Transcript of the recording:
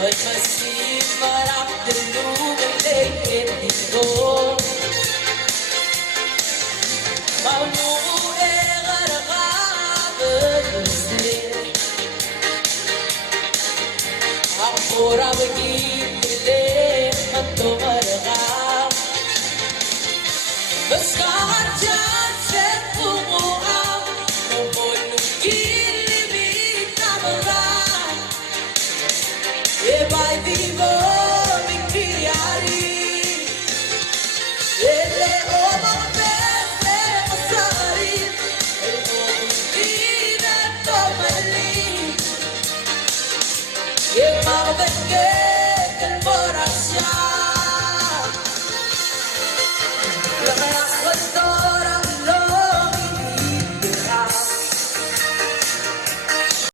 المسيح فرح دلوم الليل الهو مولوء غرغاب المسيح عبورة بجيب الليل مطو غرغاب بس قاعد جان شفوقها ومولو جيل بيتنا مرغاب E vai vivo mi criari E le amo bene masari E non vive come lì E ma perché